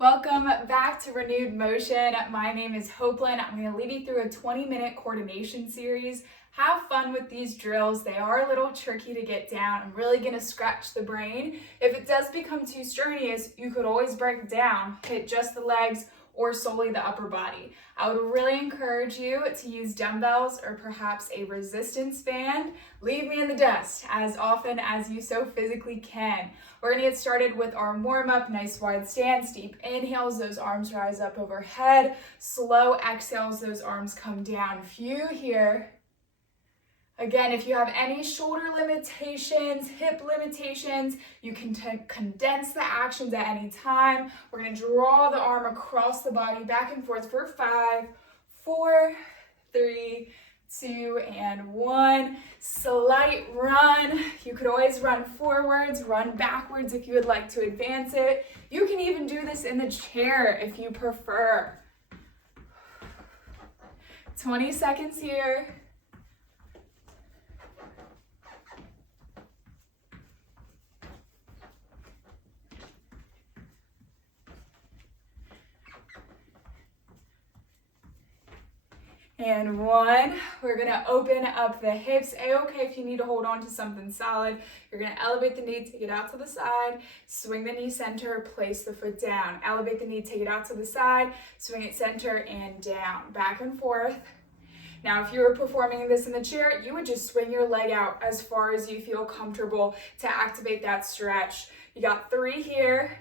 Welcome back to Renewed Motion. My name is Hopeland. I'm going to lead you through a 20-minute coordination series. Have fun with these drills. They are a little tricky to get down. I'm really going to scratch the brain. If it does become too strenuous, you could always break it down, hit just the legs or solely the upper body. I would really encourage you to use dumbbells or perhaps a resistance band. Leave me in the dust as often as you so physically can. We're gonna get started with our warm-up, nice wide stance, deep inhales, those arms rise up overhead, slow exhales, those arms come down. Few here. Again, if you have any shoulder limitations, hip limitations, you can condense the actions at any time. We're gonna draw the arm across the body back and forth for 5, 4, 3, 2, and 1. Slight run. You could always run forwards, run backwards if you would like to advance it. You can even do this in the chair if you prefer. 20 seconds here. And 1, we're gonna open up the hips. A-okay if you need to hold on to something solid. You're gonna elevate the knee, take it out to the side, swing the knee center, place the foot down. Elevate the knee, take it out to the side, swing it center and down, back and forth. Now, if you were performing this in the chair, you would just swing your leg out as far as you feel comfortable to activate that stretch. You got 3 here.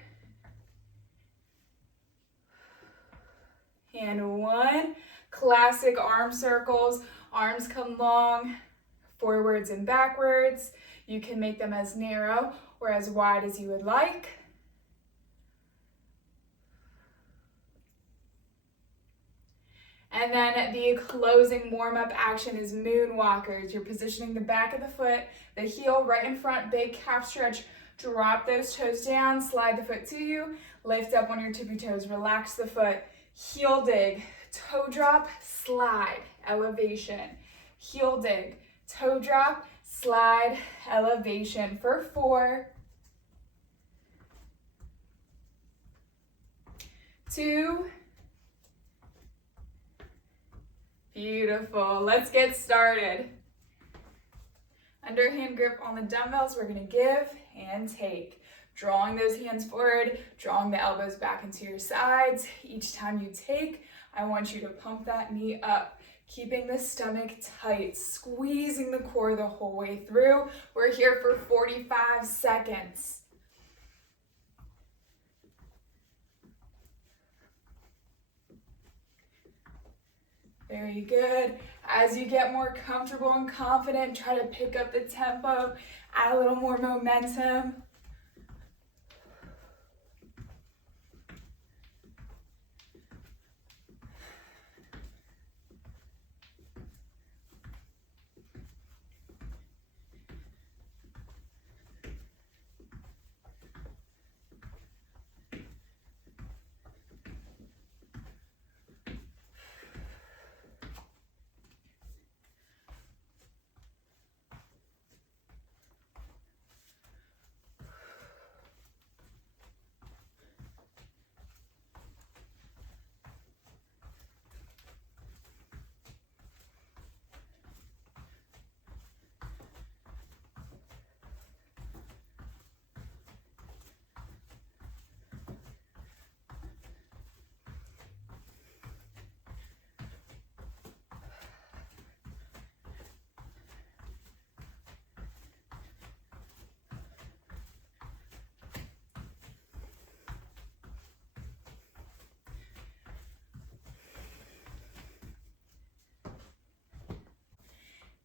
And 1. Classic arm circles. Arms come long, forwards and backwards. You can make them as narrow or as wide as you would like. And then the closing warm-up action is moonwalkers. You're positioning the back of the foot, the heel right in front, big calf stretch. Drop those toes down, slide the foot to you, lift up on your tippy toes, relax the foot, heel dig. Toe drop, slide, elevation. Heel dig, toe drop, slide, elevation for 4, 2, beautiful. Let's get started. Underhand grip on the dumbbells, we're gonna give and take. Drawing those hands forward, drawing the elbows back into your sides. Each time you take, I want you to pump that knee up, keeping the stomach tight, squeezing the core the whole way through. We're here for 45 seconds. Very good. As you get more comfortable and confident, try to pick up the tempo, add a little more momentum.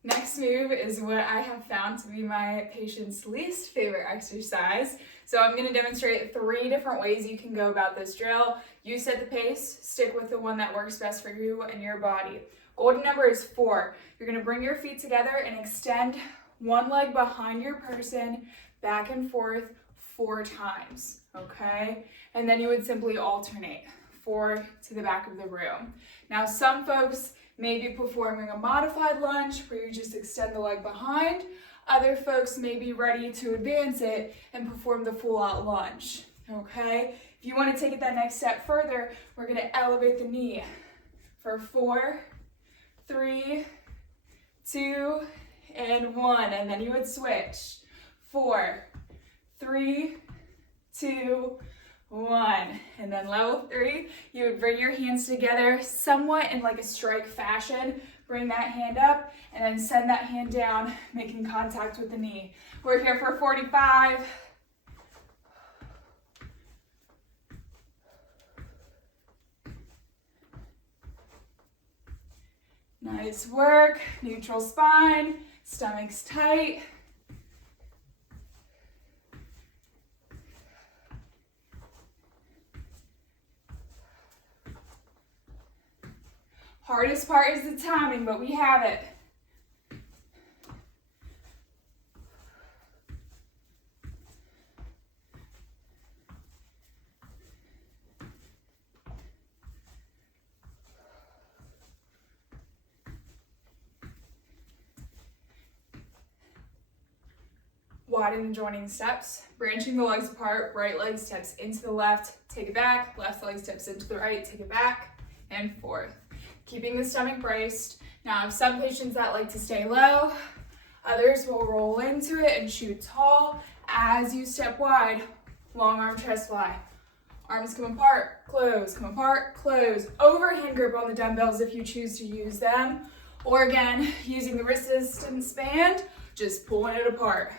Next move is what I have found to be my patient's least favorite exercise. So I'm going to demonstrate 3 different ways you can go about this drill. You set the pace, stick with the one that works best for you and your body. Golden number is 4. You're going to bring your feet together and extend one leg behind your person, back and forth 4 times, okay? And then you would simply alternate 4 to the back of the room. Now, some folks may be performing a modified lunge where you just extend the leg behind. Other folks may be ready to advance it and perform the full out lunge, okay? If you want to take it that next step further, we're going to elevate the knee for 4, 3, 2, and 1. And then you would switch. 4, 3, 2, 1. And then level 3, you would bring your hands together somewhat in like a strike fashion. Bring that hand up and then send that hand down, making contact with the knee. We're here for 45. Nice work. Neutral spine, stomach's tight. Hardest part is the timing, but we have it. Widen and joining steps, branching the legs apart, right leg steps into the left, take it back, left leg steps into the right, take it back, and forth. Keeping the stomach braced. Now, I have some patients that like to stay low. Others will roll into it and shoot tall. As you step wide, long arm chest fly. Arms come apart, close, come apart, close. Overhand grip on the dumbbells if you choose to use them. Or again, using the resistance band, just pulling it apart.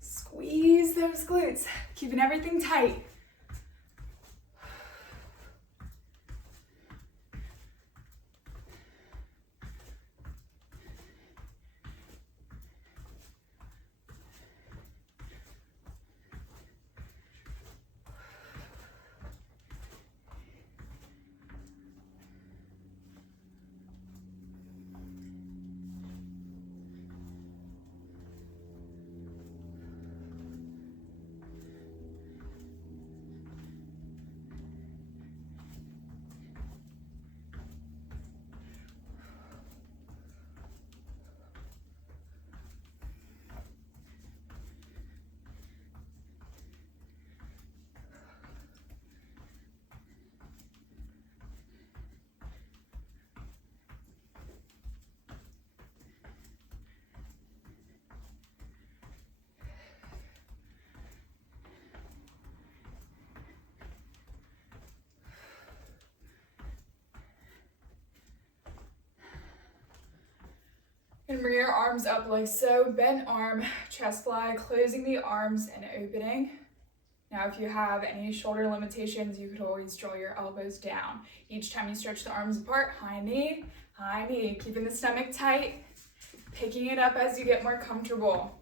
Squeeze those glutes, keeping everything tight. And bring your arms up like so, bent arm, chest fly, closing the arms and opening. Now, if you have any shoulder limitations, you could always draw your elbows down. Each time you stretch the arms apart, high knee, keeping the stomach tight, picking it up as you get more comfortable.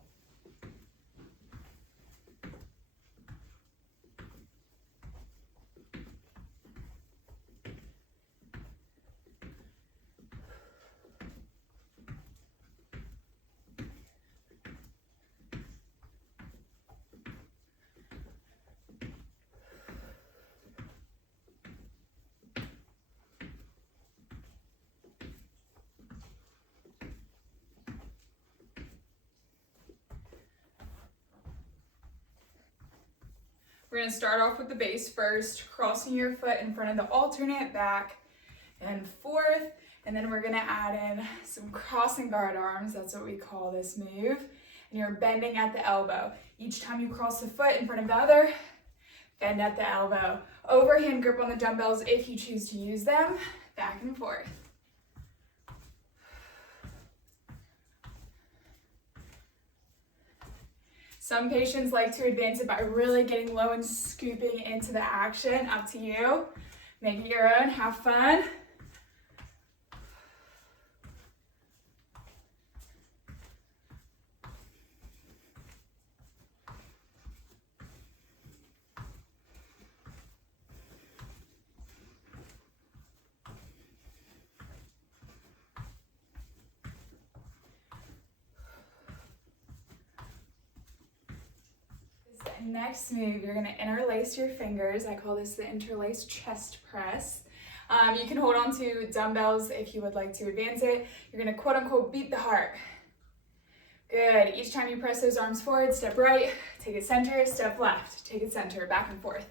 We're going to start off with the base first, crossing your foot in front of the alternate, back and forth. And then we're going to add in some crossing guard arms. That's what we call this move. And you're bending at the elbow. Each time you cross the foot in front of the other, bend at the elbow. Overhand grip on the dumbbells if you choose to use them, back and forth. Some patients like to advance it by really getting low and scooping into the action. Up to you. Make it your own. Have fun. Next move, you're going to interlace your fingers. I call this the interlaced chest press. You can hold on to dumbbells if you would like to advance it. You're gonna quote unquote beat the heart. Good. Each time you press those arms forward, step right, take it center, step left, take it center, back and forth.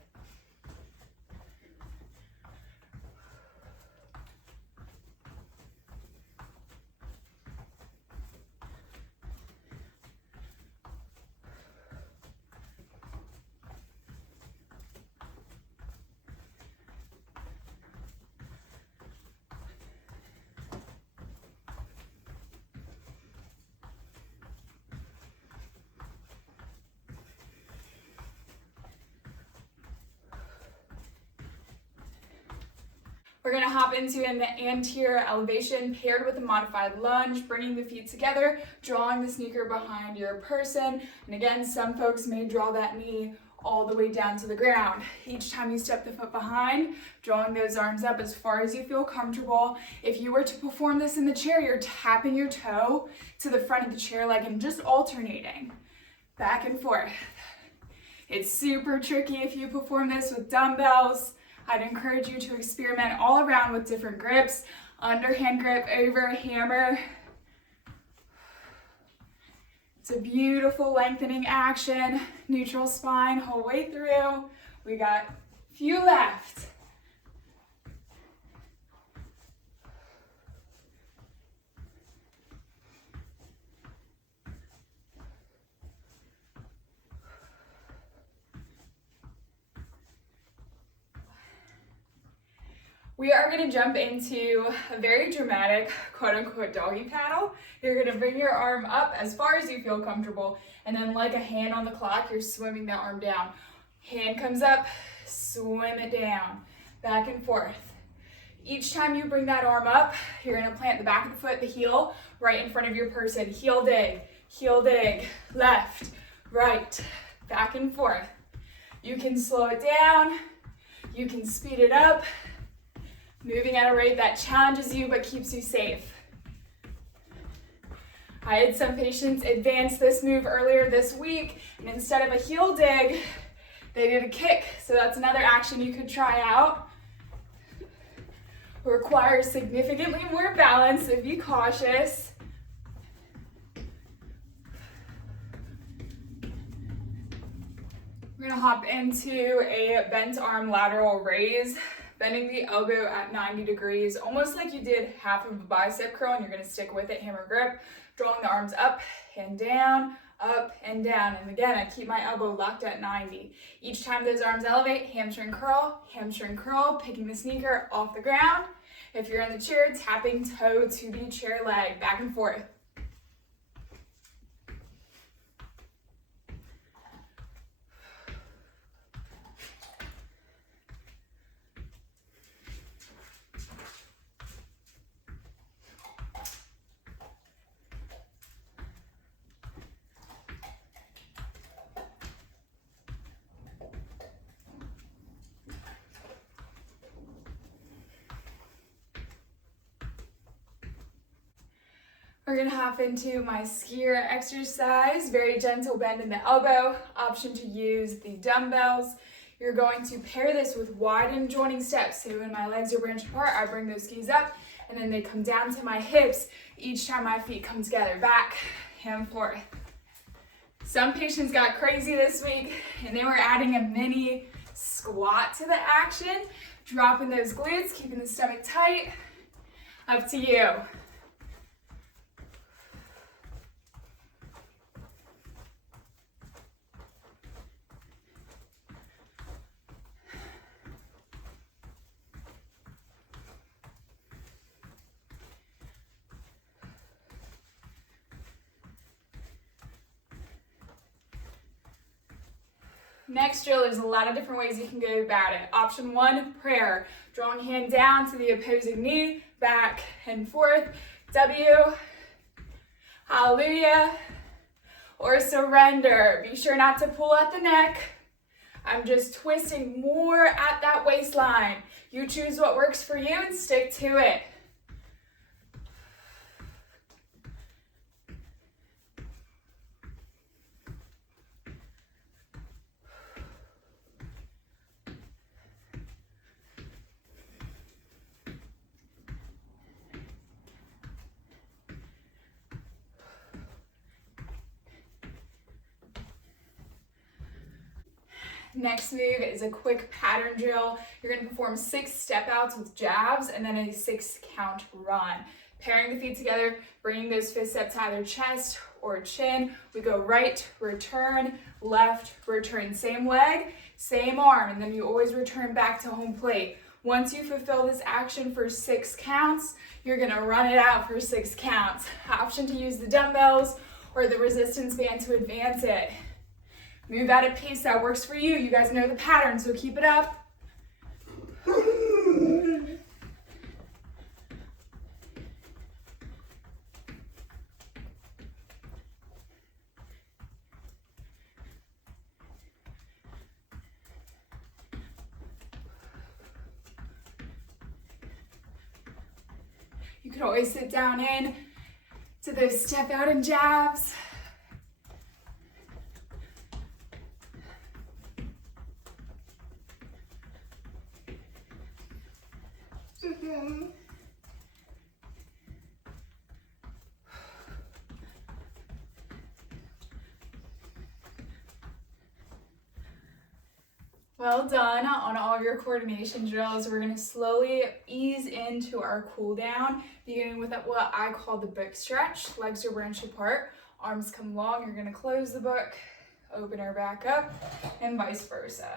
We're gonna hop into an anterior elevation paired with a modified lunge, bringing the feet together, drawing the sneaker behind your person. And again, some folks may draw that knee all the way down to the ground. Each time you step the foot behind, drawing those arms up as far as you feel comfortable. If you were to perform this in the chair, you're tapping your toe to the front of the chair leg and just alternating back and forth. It's super tricky if you perform this with dumbbells. I'd encourage you to experiment all around with different grips, underhand grip, over, hammer. It's a beautiful lengthening action, neutral spine, whole way through. We got a few left. We are going to jump into a very dramatic quote-unquote doggy paddle. You're going to bring your arm up as far as you feel comfortable, and then like a hand on the clock, you're swimming that arm down. Hand comes up, swim it down, back and forth. Each time you bring that arm up, you're going to plant the back of the foot, the heel, right in front of your person. Heel dig, left, right, back and forth. You can slow it down, you can speed it up, moving at a rate that challenges you but keeps you safe. I had some patients advance this move earlier this week, and instead of a heel dig, they did a kick. So that's another action you could try out. Requires significantly more balance, so be cautious. We're gonna hop into a bent arm lateral raise. Bending the elbow at 90 degrees, almost like you did half of a bicep curl, and you're gonna stick with it, hammer grip, drawing the arms up and down, and again, I keep my elbow locked at 90. Each time those arms elevate, hamstring curl, picking the sneaker off the ground. If you're in the chair, tapping toe to the chair leg, back and forth. We're gonna hop into my skier exercise. Very gentle bend in the elbow. Option to use the dumbbells. You're going to pair this with wide and joining steps. So when my legs are branched apart, I bring those skis up and then they come down to my hips each time my feet come together. Back and forth. Some patients got crazy this week and they were adding a mini squat to the action. Dropping those glutes, keeping the stomach tight. Up to you. Next drill, there's a lot of different ways you can go about it. Option one, prayer. Drawing hand down to the opposing knee, back and forth. W, hallelujah, or surrender. Be sure not to pull at the neck. I'm just twisting more at that waistline. You choose what works for you and stick to it. Next move is a quick pattern drill. You're going to perform 6 step outs with jabs and then a 6 count run. Pairing the feet together, bringing those fists up to either chest or chin. We go right, return, left, return. Same leg, same arm, and then you always return back to home plate. Once you fulfill this action for 6 counts, you're going to run it out for 6 counts. Option to use the dumbbells or the resistance band to advance it. Move at a pace that works for you. You guys know the pattern, so keep it up. You could always sit down in to those step out and jabs. Well done on all of your coordination drills. We're going to slowly ease into our cool down, beginning with what I call the book stretch. Legs are branched apart, arms come long. You're going to close the book, open her back up, and vice versa.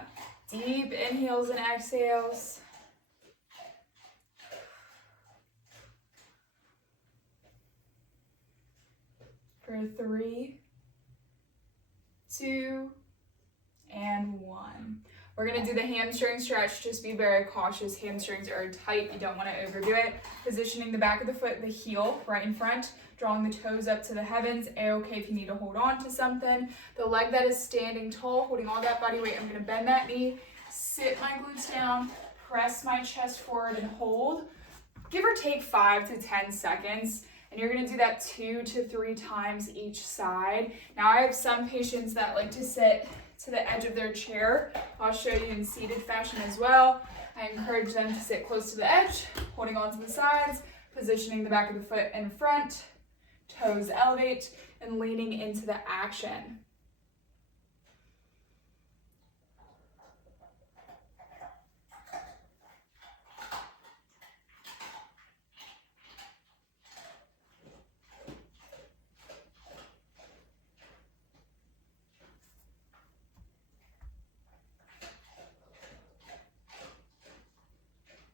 Deep inhales and exhales. For 3, 2, and 1. We're going to do the hamstring stretch. Just be very cautious. Hamstrings are tight. You don't want to overdo it. Positioning the back of the foot, the heel right in front, drawing the toes up to the heavens. A-okay if you need to hold on to something. The leg that is standing tall, holding all that body weight. I'm going to bend that knee, sit my glutes down, press my chest forward and hold. Give or take 5 to 10 seconds. And you're going to do that 2 to 3 times each side. Now I have some patients that like to sit to the edge of their chair. I'll show you in seated fashion as well. I encourage them to sit close to the edge, holding on to the sides, positioning the back of the foot in front, toes elevate, and leaning into the action.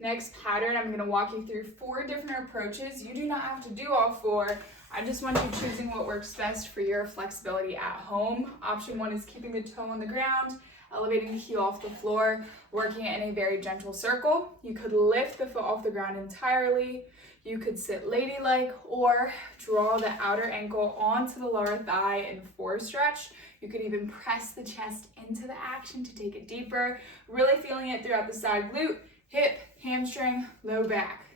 Next pattern, I'm going to walk you through 4 different approaches. You do not have to do all 4. I just want you choosing what works best for your flexibility at home. Option 1 is keeping the toe on the ground, elevating the heel off the floor, working it in a very gentle circle. You could lift the foot off the ground entirely. You could sit ladylike or draw the outer ankle onto the lower thigh in 4 stretch. You could even press the chest into the action to take it deeper, really feeling it throughout the side glute, hip, hamstring, low back.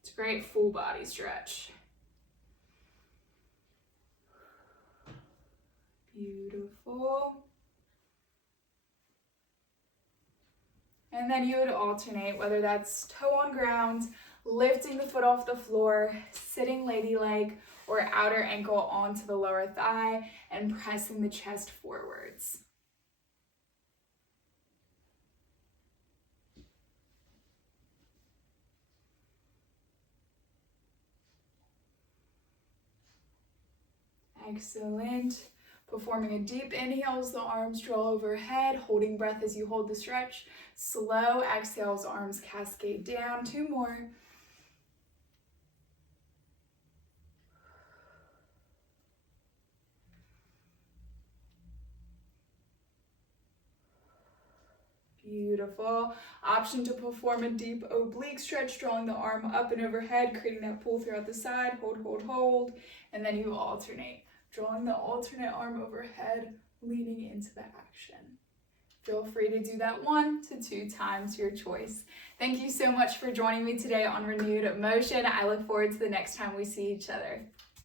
It's a great full body stretch. Beautiful. And then you would alternate, whether that's toe on ground, lifting the foot off the floor, sitting ladylike, or outer ankle onto the lower thigh and pressing the chest forwards. Excellent. Performing a deep inhale as the arms draw overhead, holding breath as you hold the stretch. Slow exhales, arms cascade down. 2 more. Beautiful. Option to perform a deep oblique stretch, drawing the arm up and overhead, creating that pull throughout the side. Hold, hold, hold. And then you alternate, drawing the alternate arm overhead, leaning into the action. Feel free to do that 1 to 2 times, your choice. Thank you so much for joining me today on Renewed Motion. I look forward to the next time we see each other.